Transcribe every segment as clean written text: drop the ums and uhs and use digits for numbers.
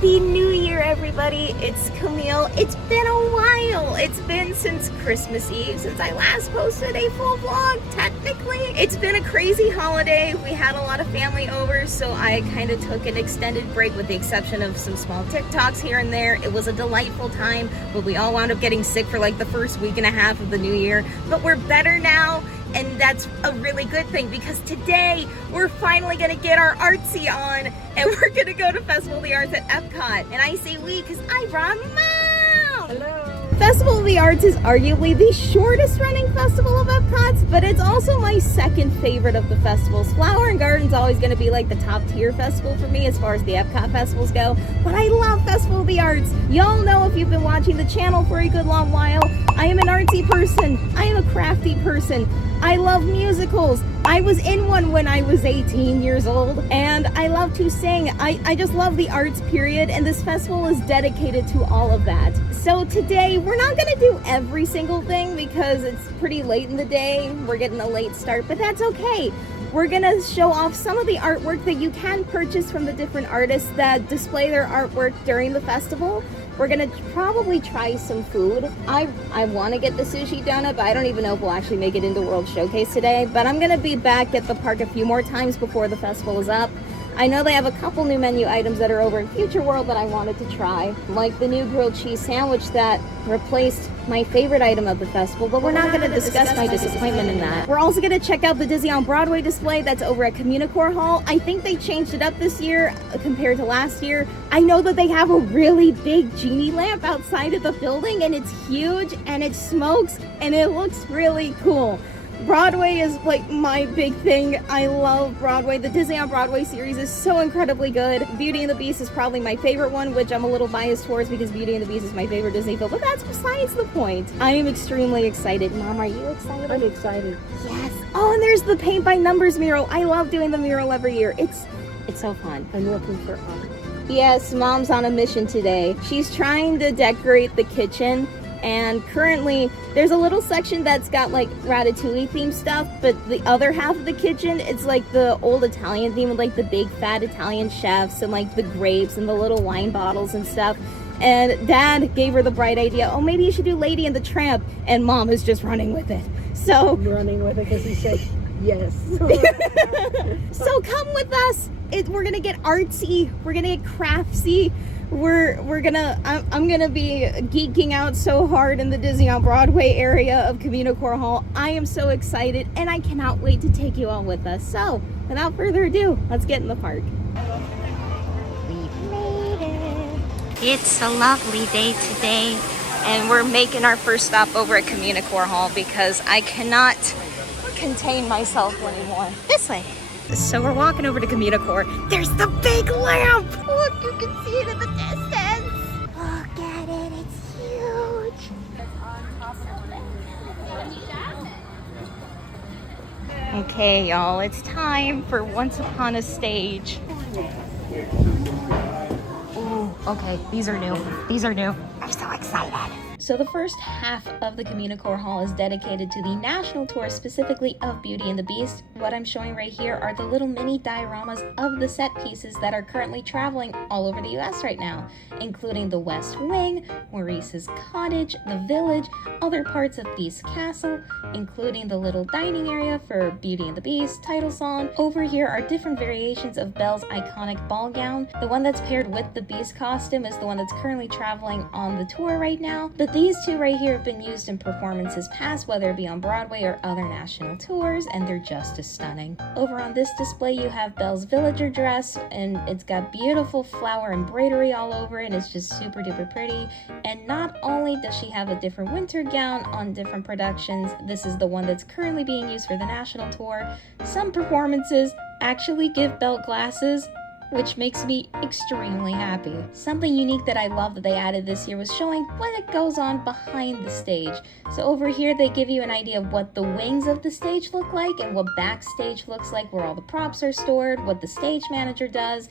Happy New Year, everybody. It's Camille. It's been a while. It's been since Christmas Eve since I last posted a full vlog, technically. It's been a crazy holiday. We had a lot of family over, so I kind of took an extended break with the exception of some small TikToks here and there. It was a delightful time, but we all wound up getting sick for like the first week and a half of the new year. But we're better now. And that's a really good thing because today we're finally gonna get our artsy on and we're gonna go to Festival of the Arts at Epcot. And I say we because I brought Mom! Hello! Festival of the Arts is arguably the shortest running festival of Epcot's, but it's also my second favorite of the festivals. Flower and Garden's always gonna be like the top tier festival for me as far as the Epcot festivals go, but I love Festival of the Arts. Y'all know if you've been watching the channel for a good long while, I am an artsy person. I am a crafty person. I love musicals. I was in one when I was 18 years old, and I love to sing. I just love the arts, period, and this festival is dedicated to all of that. So today, we're not gonna do every single thing because it's pretty late in the day. We're getting a late start, but that's okay. We're gonna show off some of the artwork that you can purchase from the different artists that display their artwork during the festival. We're gonna probably try some food. I wanna get the sushi donut, but I don't even know if we'll actually make it into World Showcase today. But I'm gonna be back at the park a few more times before the festival is up. I know they have a couple new menu items that are over in Future World that I wanted to try, like the new grilled cheese sandwich that replaced my favorite item of the festival, but we're not going to discuss my disappointment in that. We're also going to check out the Disney on Broadway display that's over at Communicore Hall. I think they changed it up this year compared to last year. I know that they have a really big genie lamp outside of the building, and it's huge, and it smokes, and it looks really cool. Broadway is like my big thing. I love Broadway. The Disney on Broadway series is so incredibly good. Beauty and the Beast is probably my favorite one, which I'm a little biased towards because Beauty and the Beast is my favorite Disney film, but that's besides the point. I am extremely excited. Mom, are you excited? I'm excited. Yes. Oh, and there's the paint by numbers mural. I love doing the mural every year. It's so fun. I'm looking for art. Yes, Mom's on a mission today. She's trying to decorate the kitchen. And currently, there's a little section that's got like Ratatouille themed stuff, but the other half of the kitchen, it's like the old Italian theme with like the big fat Italian chefs and like the grapes and the little wine bottles and stuff. And Dad gave her the bright idea, oh, maybe you should do Lady and the Tramp. And Mom is just running with it. So I'm running with it because he said yes. So come with us. We're gonna get artsy. We're gonna get craftsy. I'm gonna be geeking out so hard in the Disney on Broadway area of Communicore Hall. I am so excited and I cannot wait to take you all with us. So without further ado, let's get in the park. We've made it. It's a lovely day today and we're making our first stop over at Communicore Hall because I cannot contain myself anymore. This way. So we're walking over to Communicore. There's the big lamp! Look, you can see it in the distance! Look at it, it's huge! Okay, y'all, it's time for Once Upon a Stage. Ooh, okay, these are new. These are new. I'm so excited. So the first half of the Communicore Hall is dedicated to the national tour, specifically of Beauty and the Beast. What I'm showing right here are the little mini dioramas of the set pieces that are currently traveling all over the US right now, including the West Wing, Maurice's Cottage, the Village, other parts of Beast Castle, including the little dining area for Beauty and the Beast, title song. Over here are different variations of Belle's iconic ball gown. The one that's paired with the Beast costume is the one that's currently traveling on the tour right now, but these two right here have been used in performances past, whether it be on Broadway or other national tours, and they're just as stunning. Over on this display you have Belle's villager dress, and it's got beautiful flower embroidery all over it. It's just super duper pretty. And not only does she have a different winter gown on different productions, this is the one that's currently being used for the national tour. Some performances actually give Belle glasses, which makes me extremely happy. Something unique that I love that they added this year was showing what goes on behind the stage. So over here they give you an idea of what the wings of the stage look like and what backstage looks like, where all the props are stored, what the stage manager does.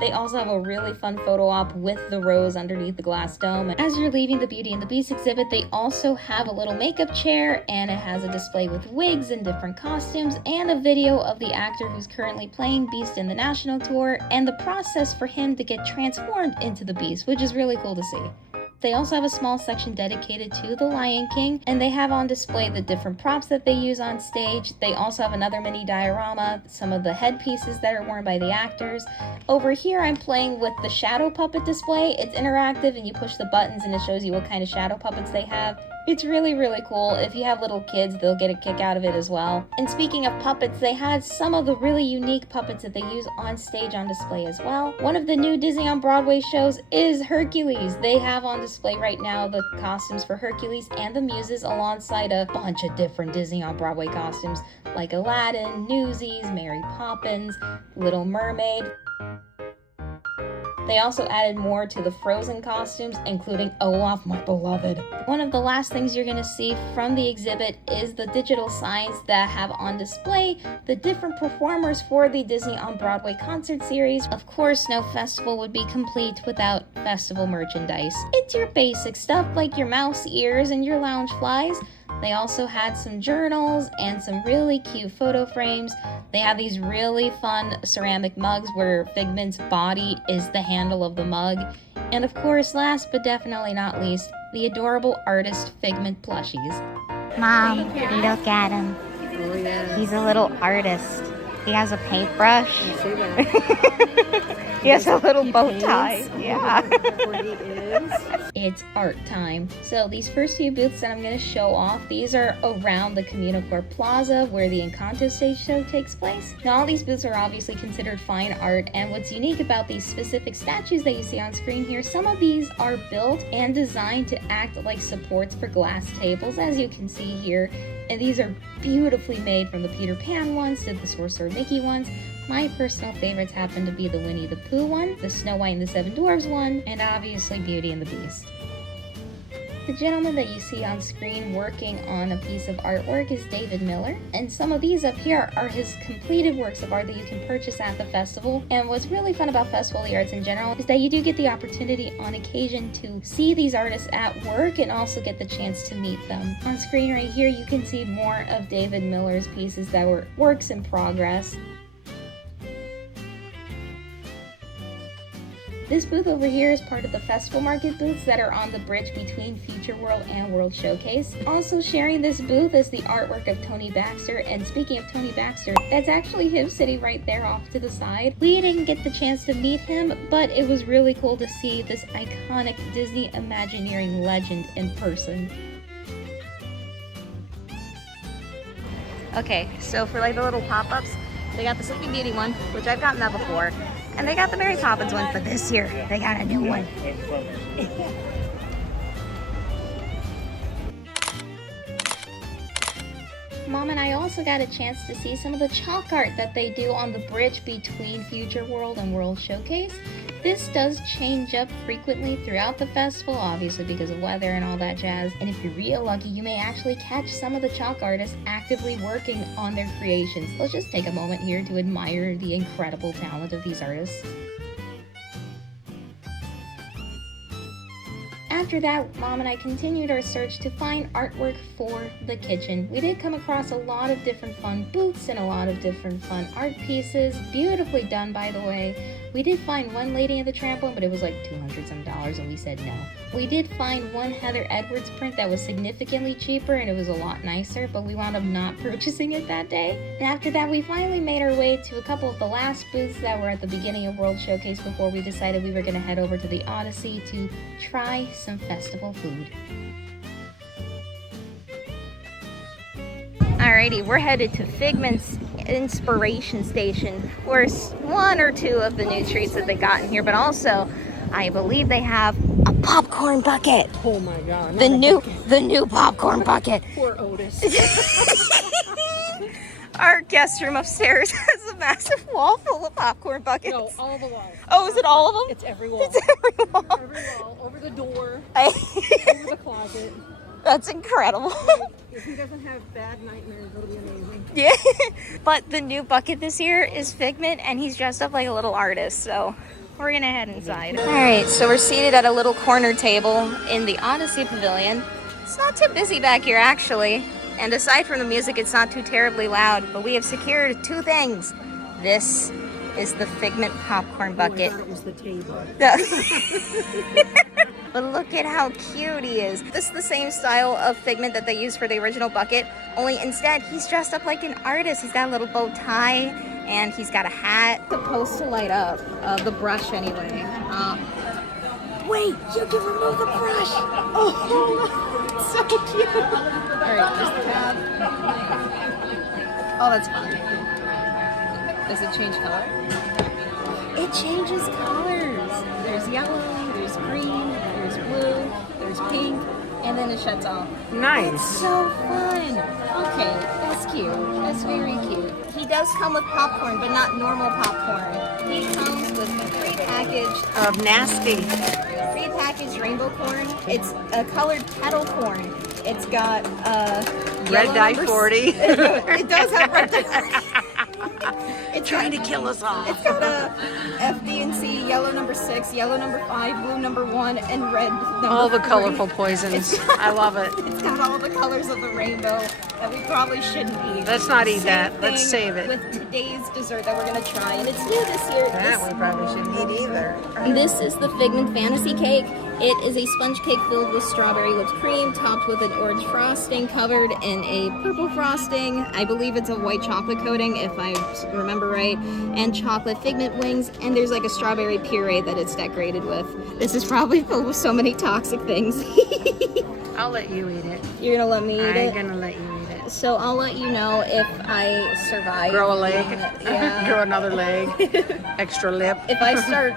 They also have a really fun photo op with the rose underneath the glass dome. As you're leaving the Beauty and the Beast exhibit, they also have a little makeup chair, and it has a display with wigs and different costumes, and a video of the actor who's currently playing Beast in the national tour, and the process for him to get transformed into the Beast, which is really cool to see. They also have a small section dedicated to the Lion King, and they have on display the different props that they use on stage. They also have another mini diorama, some of the headpieces that are worn by the actors. Over here, I'm playing with the shadow puppet display. It's interactive, and you push the buttons and it shows you what kind of shadow puppets they have. It's really, really cool. If you have little kids, they'll get a kick out of it as well. And speaking of puppets, they had some of the really unique puppets that they use on stage on display as well. One of the new Disney on Broadway shows is Hercules. They have on display right now the costumes for Hercules and the Muses alongside a bunch of different Disney on Broadway costumes like Aladdin, Newsies, Mary Poppins, Little Mermaid. They also added more to the Frozen costumes, including Olaf, my beloved. One of the last things you're going to see from the exhibit is the digital signs that have on display the different performers for the Disney on Broadway concert series. Of course, no festival would be complete without festival merchandise. It's your basic stuff like your mouse ears and your lounge flies. They also had some journals and some really cute photo frames. They have these really fun ceramic mugs where Figment's body is the handle of the mug. And of course, last but definitely not least, the adorable artist Figment plushies. Mom, look at him. Oh, yeah. He's a little artist. He has a paintbrush. I see that. He has a little He bow paints. tie. Yeah. Where he is. It's art time. So these first few booths that I'm going to show off, these are around the Communicore Plaza where the Encanto stage show takes place. Now all these booths are obviously considered fine art, and what's unique about these specific statues that you see on screen here, some of these are built and designed to act like supports for glass tables, as you can see here. And these are beautifully made, from the Peter Pan ones to the Sorcerer Mickey ones. My personal favorites happen to be the Winnie the Pooh one, the Snow White and the Seven Dwarfs one, and obviously Beauty and the Beast. The gentleman that you see on screen working on a piece of artwork is David Miller, and some of these up here are his completed works of art that you can purchase at the festival. And what's really fun about Festival of the Arts in general is that you do get the opportunity on occasion to see these artists at work and also get the chance to meet them. On screen right here you can see more of David Miller's pieces that were works in progress. This booth over here is part of the Festival Market booths that are on the bridge between Future World and World Showcase. Also sharing this booth is the artwork of Tony Baxter, and speaking of Tony Baxter, that's actually him sitting right there off to the side. We didn't get the chance to meet him, but it was really cool to see this iconic Disney Imagineering legend in person. Okay, so for like the little pop-ups, they got the Sleeping Beauty one, which I've gotten that before. And they got the Mary Poppins one, but this year they got a new one. Mom and I also got a chance to see some of the chalk art that they do on the bridge between Future World and World Showcase. This does change up frequently throughout the festival, obviously because of weather and all that jazz. And if you're real lucky, you may actually catch some of the chalk artists actively working on their creations. Let's just take a moment here to admire the incredible talent of these artists. After that, Mom and I continued our search to find artwork for the kitchen. We did come across a lot of different fun booths and a lot of different fun art pieces. Beautifully done, by the way. We did find one Lady in the Tramp one, but it was like $200 some, and we said no. We did find one Heather Edwards print that was significantly cheaper, and it was a lot nicer, but we wound up not purchasing it that day. And after that, we finally made our way to a couple of the last booths that were at the beginning of World Showcase before we decided we were going to head over to the Odyssey to try some festival food. Alrighty, we're headed to Figment's Inspiration Station, where one or two of the new treats that they got in here, but also I believe they have a popcorn bucket. Oh my God. The new popcorn bucket. Poor Otis. Our guest room upstairs has a massive wall full of popcorn buckets. No, all the walls. Oh, is it all of them? It's every wall. It's every wall. Every wall. Over the door. Over the closet. That's incredible. Like, if he doesn't have bad nightmares, it'll be amazing. Yeah. But the new bucket this year is Figment, and he's dressed up like a little artist, so We're gonna head inside. All right, so we're seated at a little corner table in the Odyssey Pavilion. It's not too busy back here, actually. And aside from the music, it's not too terribly loud. But we have secured two things. This is the Figment popcorn bucket. I thought it was the table. But look at how cute he is. This is the same style of Figment that they used for the original bucket, only instead he's dressed up like an artist. He's got a little bow tie and he's got a hat. It's supposed to light up, the brush anyway. Wait, you can remove the brush. Oh, it's so cute. All right, just the tab. Oh, that's fine. Does it change color? It changes colors. There's yellow, there's green, there's blue, there's pink, and then it shuts off. Nice. It's so fun. Okay, that's cute. That's very cute. He does come with popcorn, but not normal popcorn. He comes with a pre-packaged Of nasty. prepackaged rainbow corn. It's a colored kettle corn. It's got Red yellow dye number 40. It does have red dye 40. It's Trying to kill us all. It's got a F, D, and C, yellow number 6, yellow number 5, blue number 1, and red number All the 3. colorful poisons. I love it. It's got all the colors of the rainbow that we probably shouldn't eat. Let's not eat Same that. Let's thing save it. With today's dessert that we're gonna try, and it's new this year. That we probably shouldn't eat either. This is the Figment Fantasy Cake. It is a sponge cake filled with strawberry whipped cream, topped with an orange frosting, covered in a purple frosting. I believe it's a white chocolate coating, if I remember right, and chocolate figment wings, and there's like a strawberry puree that it's decorated with. This is probably filled with so many toxic things. I'll let you eat it. You're gonna let me eat it? I'm gonna let you eat it. So I'll let you know if I survive. Grow a leg. Yeah. Grow another leg. Extra lip. If I start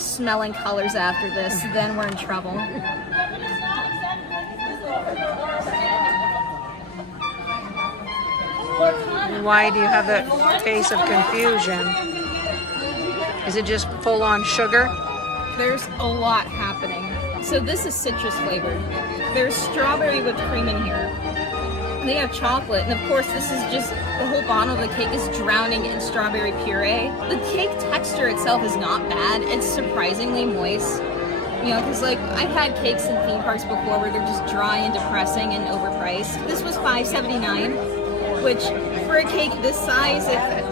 smelling colors after this, then we're in trouble. Why do you have that face of confusion? Is it just full on sugar? There's a lot happening. So this is citrus flavored. There's strawberry whipped cream in here. They have chocolate, and of course this is just, the whole bottom of the cake is drowning in strawberry puree. The cake texture itself is not bad. It's surprisingly moist. You know, because like I've had cakes in theme parks before where they're just dry and depressing and overpriced. This was $5.79, which for a cake this size, it could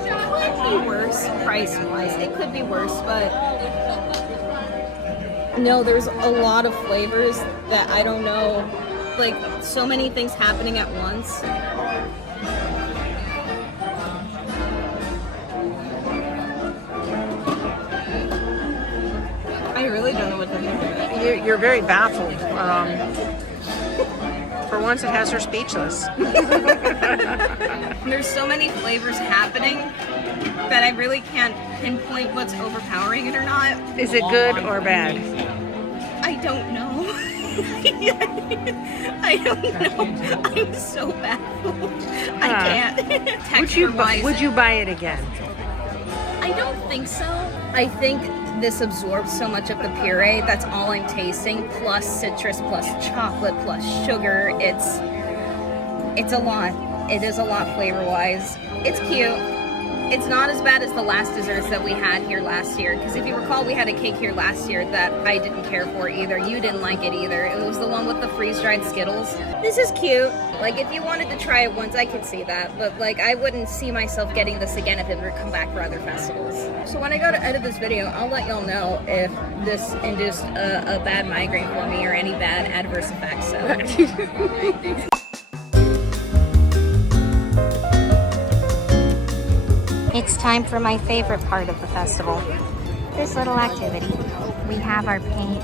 be worse price-wise. It could be worse, but no, there's a lot of flavors that I don't know. Like, so many things happening at once. I really don't know what to do. You're very baffled. For once, it has her speechless. There's so many flavors happening that I really can't pinpoint what's overpowering it or not. Is it good or bad? I don't know. I don't know. I'm so baffled. I can't. Would you buy it again? I don't think so. I think this absorbs so much of the puree. That's all I'm tasting. Plus citrus, plus chocolate, plus sugar. It's a lot. It is a lot flavor-wise. It's cute. It's not as bad as the last desserts that we had here last year. Because if you recall, we had a cake here last year that I didn't care for either. You didn't like it either. It was the one with the freeze-dried Skittles. This is cute. Like, if you wanted to try it once, I could see that. But, like, I wouldn't see myself getting this again if it were to come back for other festivals. So when I go to edit this video, I'll let y'all know if this induced a bad migraine for me or any bad adverse effects. So. It's time for my favorite part of the festival. This little activity. We have our paint.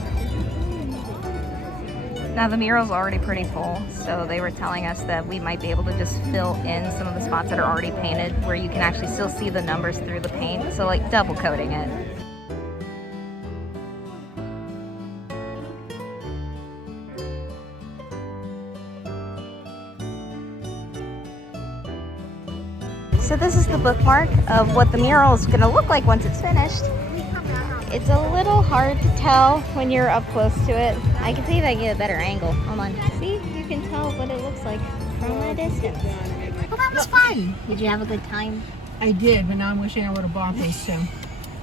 Now the mural's already pretty full, so they were telling us that we might be able to just fill in some of the spots that are already painted where you can actually still see the numbers through the paint, so like double coating it. So this is the bookmark of what the mural is going to look like once it's finished. It's a little hard to tell when you're up close to it. I can see if I can get a better angle. Hold on. See? You can tell what it looks like from a distance. Well, that was fun. Did you have a good time? I did, but now I'm wishing I would have bought these two.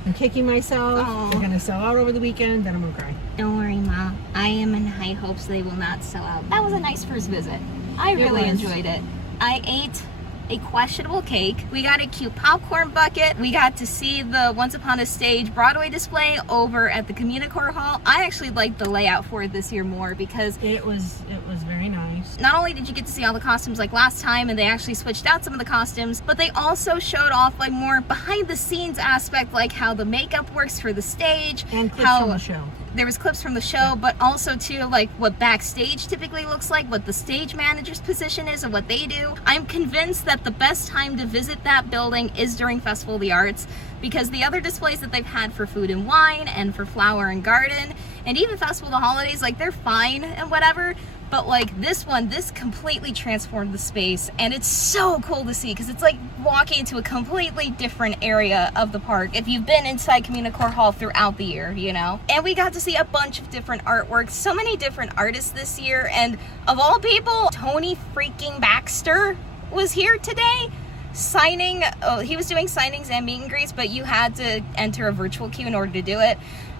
I'm kicking myself. Oh. They're gonna sell out over the weekend, then I'm gonna cry. Don't worry, Ma. I am in high hopes they will not sell out. That was a nice first visit. I really was. enjoyed it. I ate a questionable cake. We got a cute popcorn bucket. We got to see the Once Upon a Stage Broadway display over at the Communicore Hall. I actually liked the layout for it this year more because It was very nice. not only did you get to see all the costumes like last time, and they actually switched out some of the costumes, but they also showed off like more behind the scenes aspect, like how the makeup works for the stage And clips how from the show. there was clips from the show, but also too like what backstage typically looks like, what the stage manager's position is and what they do. I'm convinced that the best time to visit that building is during Festival of the Arts, because the other displays that they've had for food and wine and for flower and garden and even Festival of the Holidays, like they're fine and whatever, but like this one, this completely transformed the space, and it's so cool to see because it's like walking into a completely different area of the park if you've been inside Communicore Hall throughout the year, you know. And we got to see a bunch of different artworks, so many different artists this year, and of all people, Tony freaking Baxter was here today signing. He was doing signings and meet and greets, but you had to enter a virtual queue in order to do it,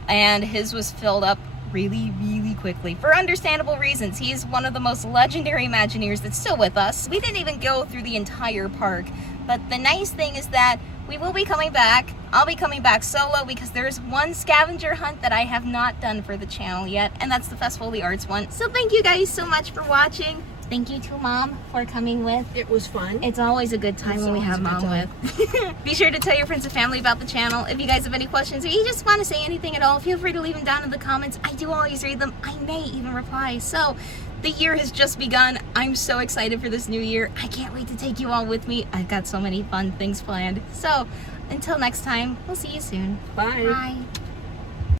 and his was filled up really quickly for understandable reasons. He's one of the most legendary Imagineers that's still with us. We didn't even go through the entire park, but the nice thing is that we will be coming back. I'll be coming back solo because there's one scavenger hunt that I have not done for the channel yet, and that's the Festival of the Arts one. So thank you guys so much for watching. Thank you to Mom for coming with. It was fun. It's always a good time when we have Mom with. Be sure to tell your friends and family about the channel. If you guys have any questions or you just want to say anything at all, feel free to leave them down in the comments. I do always read them. I may even reply. So the year has just begun. I'm so excited for this new year. I can't wait to take you all with me. I've got so many fun things planned. So until next time, we'll see you soon. Bye. Bye.